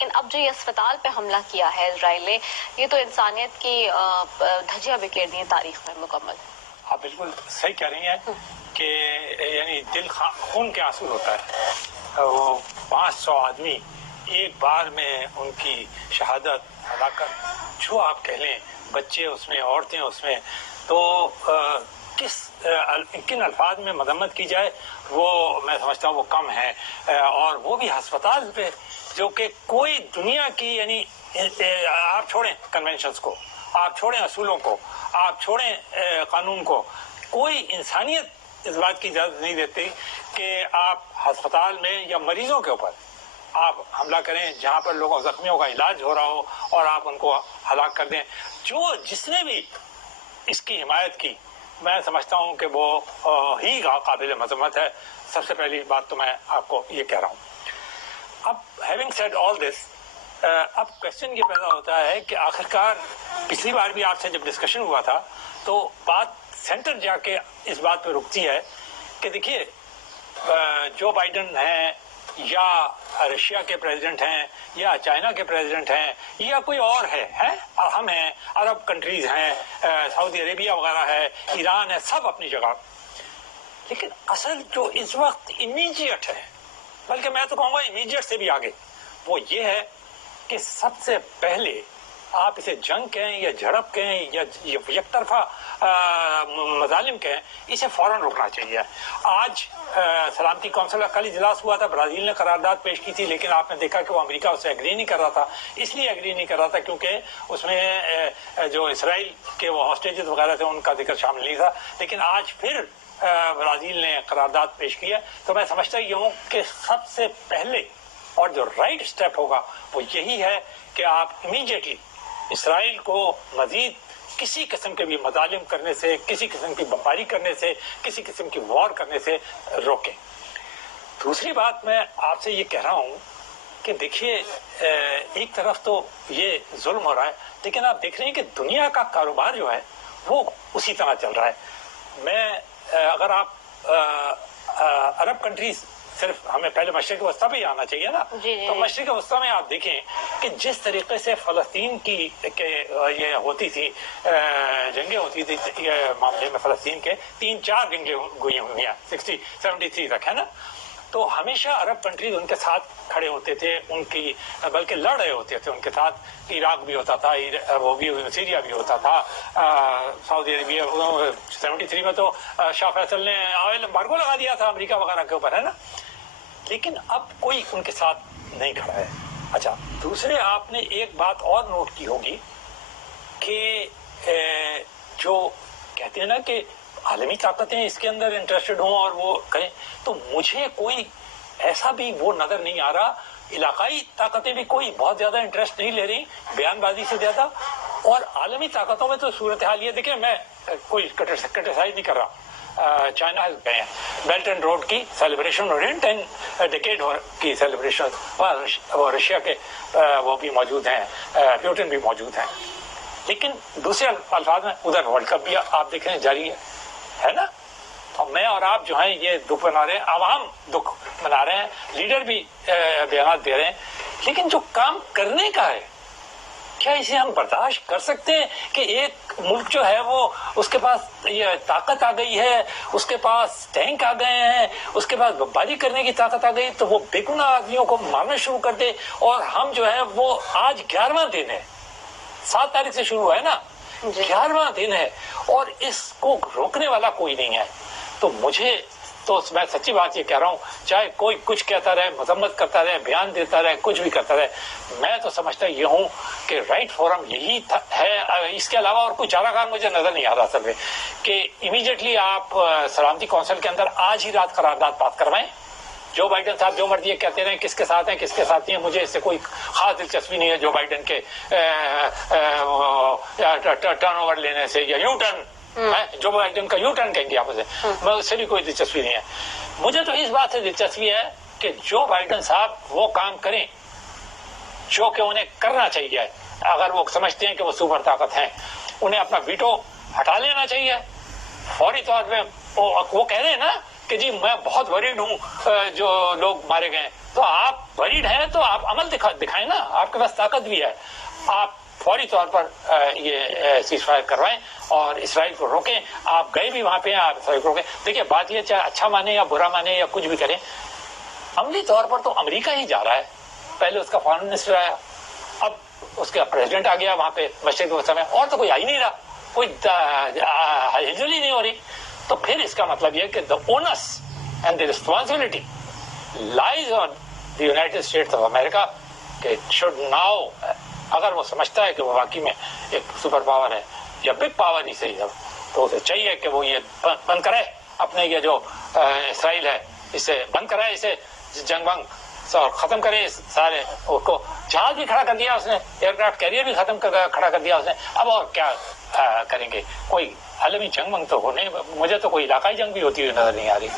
لیکن اب جو یہ اسپتال پہ حملہ کیا ہے اسرائیل نے، یہ تو انسانیت کی دھجیاں بکھیر دی ہیں تاریخ میں مکمل. آپ بالکل صحیح کہہ رہی ہیں کہ یعنی دل خون کے آنسو ہوتا ہے. وہ 500 آدمی ایک بار میں ان کی شہادت، ہلاکت، جو آپ کہہ لیں، بچے اس میں، عورتیں اس میں، تو کن الفاظ میں مذمت کی جائے وہ میں سمجھتا ہوں وہ کم ہے. اور وہ بھی ہسپتال پہ، جو کہ کوئی دنیا کی، یعنی آپ چھوڑیں کنونشنز کو، آپ چھوڑیں اصولوں کو، آپ چھوڑیں قانون کو، کوئی انسانیت اس بات کی اجازت نہیں دیتی کہ آپ ہسپتال میں یا مریضوں کے اوپر آپ حملہ کریں جہاں پر لوگوں زخمیوں کا علاج ہو رہا ہو اور آپ ان کو ہلاک کر دیں. جس نے بھی اس کی حمایت کی، میں سمجھتا ہوں کہ وہ ہی قابل مذمت ہے. سب سے پہلی بات تو میں آپ کو یہ کہہ رہا ہوں. اب ہیونگ سیڈ آل دس، اب کوشچن یہ پیدا ہوتا ہے کہ آخرکار پچھلی بار بھی آپ سے جب ڈسکشن ہوا تھا تو بات سینٹر جا کے اس بات پہ رکتی ہے کہ دیکھیے جو بائیڈن ہیں یا رشیا کے پریزیڈنٹ ہیں یا چائنا کے پریزیڈنٹ ہیں یا کوئی اور ہے، ہم ہیں، عرب کنٹریز ہیں، سعودی عربیہ وغیرہ ہے، ایران ہے، سب اپنی جگہ. لیکن اصل جو اس وقت امیجیٹ ہے، بلکہ میں تو کہوں گا امیجیٹ سے بھی آگے، وہ یہ ہے کہ سب سے پہلے آپ اسے جنگ کہیں یا جھڑپ کہیں یا یک طرفہ مظالم کہیں، اسے فوراً روکنا چاہیے. آج سلامتی کونسل کا کل اجلاس ہوا تھا، برازیل نے قرارداد پیش کی تھی، لیکن آپ نے دیکھا کہ وہ امریکہ اس سے ایگری نہیں کر رہا تھا. اس لیے ایگری نہیں کر رہا تھا کیونکہ اس میں جو اسرائیل کے وہ ہاسٹیجز وغیرہ تھے ان کا ذکر شامل نہیں تھا. لیکن آج پھر برازیل نے قرارداد پیش کی ہے. تو میں سمجھتا یہ ہوں کہ سب سے پہلے اور جو رائٹ اسٹیپ ہوگا وہ یہی ہے کہ آپ امیڈیٹلی اسرائیل کو مزید کسی قسم کے بھی مظالم کرنے سے، کسی قسم کی بمباری کرنے سے، کسی قسم کی وار کرنے سے روکیں. دوسری بات میں آپ سے یہ کہہ رہا ہوں کہ دیکھیے ایک طرف تو یہ ظلم ہو رہا ہے، لیکن آپ دیکھ رہے ہیں کہ دنیا کا کاروبار جو ہے وہ اسی طرح چل رہا ہے. اگر آپ عرب کنٹریز، صرف ہمیں پہلے مشرق وسطیٰ پہ ہی آنا چاہیے نا، تو مشرق وسطیٰ میں آپ دیکھیں کہ جس طریقے سے فلسطین کی یہ ہوتی تھی، جنگیں ہوتی تھی یہ معاملے میں، فلسطین کے 3-4 جنگیں ہوئی ہوئی ہیں 73 تک، ہے نا. تو ہمیشہ عرب کنٹریز ان کے ساتھ کھڑے ہوتے تھے، ان کی بلکہ لڑ رہے ہوتے تھے ان کے ساتھ. عراق بھی ہوتا تھا، وہ بھی سیریا بھی ہوتا تھا، سعودی عربیہ 73 میں تو شاہ فیصل نے آئل امبارگو لگا دیا تھا امریکہ وغیرہ کے اوپر، ہے نا. لیکن اب کوئی ان کے ساتھ نہیں کھڑا ہے. اچھا، دوسرے آپ نے ایک بات اور نوٹ کی ہوگی کہ جو کہتے ہیں نا کہ عالمی طاقتیں اس کے اندر انٹرسٹڈ ہوں اور وہ کریں، تو مجھے کوئی ایسا بھی وہ نظر نہیں آ رہا. علاقائی طاقتیں بھی کوئی بہت زیادہ انٹرسٹ نہیں لے رہی بیان بازی سے زیادہ، اور عالمی طاقتوں میں تو صورتحال یہ دیکھیں، میں کوئی کرٹیسائز نہیں کر رہا. چائنا بیلٹ اینڈ روڈ کی سیلیبریشن ہو رہی ہے، 10 ڈیکیڈ کی سیلیبریشن، اور رشیا کے وہ بھی موجود ہیں، پیوٹن بھی موجود ہیں. لیکن دوسرے الفاظ میں ادھر ورلڈ کپ بھی آپ دیکھ رہے ہیں جاری ہے نا. اور میں اور آپ جو ہیں یہ دکھ منا رہے ہیں، عوام دکھ منا رہے ہیں، لیڈر بھی بیانات دے رہے ہیں، لیکن جو کام کرنے کا ہے کیا اسے ہم برداشت کر سکتے ہیں کہ ایک ملک جو ہے وہ اس کے پاس یہ طاقت آ گئی ہے، اس کے پاس ٹینک آ گئے ہیں، اس کے پاس بمباری کرنے کی طاقت آ گئی، تو وہ بے گناہ آدمیوں کو مارنا شروع کر دے. اور ہم جو ہے وہ آج 11واں دن ہے، 7 تاریخ سے شروع ہے نا، 11واں دن ہے اور اس کو روکنے والا کوئی نہیں ہے. تو مجھے تو میں سچی بات یہ کہہ رہا ہوں، چاہے کوئی کچھ کہتا رہے، مذمت کرتا رہے، بیان دیتا رہے، کچھ بھی کرتا رہے، میں تو سمجھتا یہ ہوں کہ رائٹ فورم یہی ہے. اس کے علاوہ اور کوئی چارہ کار مجھے نظر نہیں آ رہا سب کہ امیڈیٹلی آپ سلامتی کونسل کے اندر آج ہی رات قرارداد پاس کروائیں. جو بائیڈن صاحب جو مرضی کہتے رہے کس کے ساتھ ہیں کس کے ساتھ نہیں ہیں، مجھے اس سے کوئی خاص دلچسپی نہیں ہے. جو بائیڈن کے ٹرن اوور لینے سے یا یو ٹرن، جو بائیڈن کا یو ٹرن کہیں گے آپ اسے، میں اس سے بھی کوئی دلچسپی نہیں ہے. مجھے تو اس بات سے دلچسپی ہے کہ جو بائیڈن صاحب وہ کام کریں جو کہ انہیں کرنا چاہیے. اگر وہ سمجھتے ہیں کہ وہ سپر طاقت ہیں، انہیں اپنا ویٹو ہٹا لینا چاہیے فوری طور پہ. وہ کہہ رہے ہیں نا کہ جی میں بہت وریڈ ہوں جو لوگ مارے گئے. تو آپ وریڈ ہیں تو آپ عمل دکھائیں نا, آپ کے پاس طاقت بھی ہے, آپ فوری طور پر یہ سیز فائر کروائیں اور اسرائیل کو روکیں. آپ گئے بھی وہاں پہ ہیں, آپ اسرائیل کو روکیں. دیکھیے بات یہ چاہے اچھا مانے یا برا مانے یا کچھ بھی کریں, عملی طور پر تو امریکہ ہی جا رہا ہے. پہلے اس کا فارن منسٹر آیا, اب اس کا پریزیڈنٹ آ گیا وہاں پہ مشرق وسطی میں, اور تو کوئی آ ہی نہیں رہا, کوئی ہلچل ہی نہیں ہو رہی. تو پھر اس کا مطلب یہ کہ the onus and the responsibility lies on the United States of America, کہ شوڈ ناؤ, اگر وہ سمجھتا ہے کہ وہ واقعی میں ایک سپر پاور ہے یا بگ پاور ہی صحیح ہے, تو اسے چاہیے کہ وہ یہ بند کرے اپنے یہ جو اسرائیل ہے اسے بند کرائے, اسے جنگ بنگ اور ختم کرے سارے کو. جہاز بھی کھڑا کر دیا اس نے, ایئر کرافٹ کیریئر بھی کھڑا کر دیا اس نے, اب اور کیا کریں گے؟ کوئی عالمی جنگ منگ تو ہونے, مجھے تو کوئی علاقائی جنگ بھی ہوتی ہوئی نظر نہیں آ رہی.